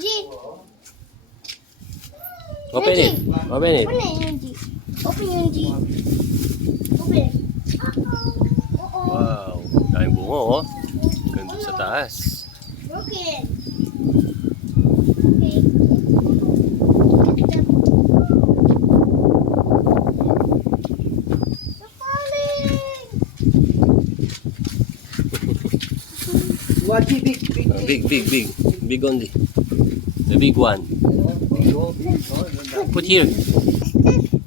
Yuji. Open it. Open it. Open it, Yuji. Open, Yuji. Open it. Uh-oh. Wow. Daming bungo, oh. Ganda sa taas. Look it. Okay. They're falling. What big. Big. Big only. The big one. Put here.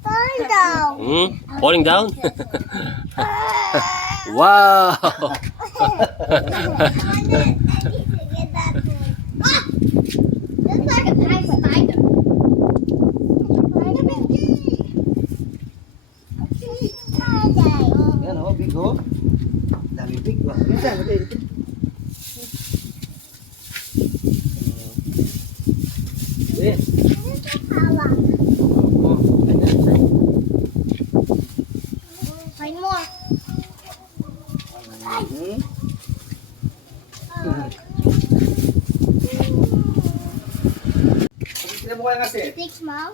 Fall down. Falling down? Wow! Looks like a nice spider. Yan oh, big oh. Dami big ba? Minsan, ito. Eh, oh, ganyan. Find more. Sila mo kaya kasi. Take small.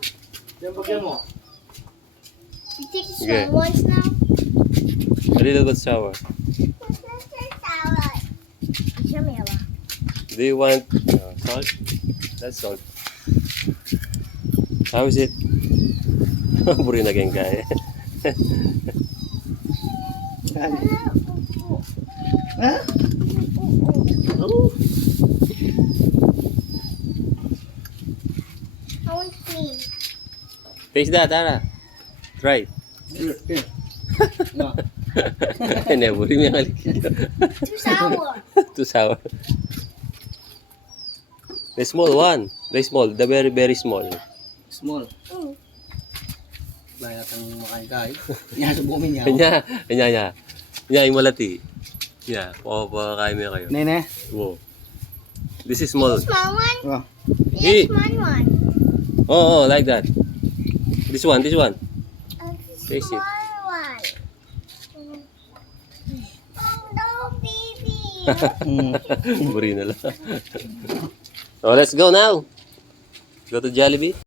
Yan bagyan mo. You take the Okay. small ones now. A little bit sour. Show me, Ella. Do you want salt? That's salt. How is it? Buri na geng guy. Ha? I want clean. Taste that, Tara. Try. Here. No. Hindi, buri mo yung alikid. Too sour. Too sour. The small one. The very small. Small. Mm. Bayat ang makain kahit. Yan, subumin niya. Kanya. Yung malati. Yeah, kain mo kayo. Nene. Wow. This is small. Small one. Oh. Hey. Yes, small one. Oh, like that. This one. Taste it. Small one. Oh no, baby. Buri na lang. So let's go now. Go to Jollibee.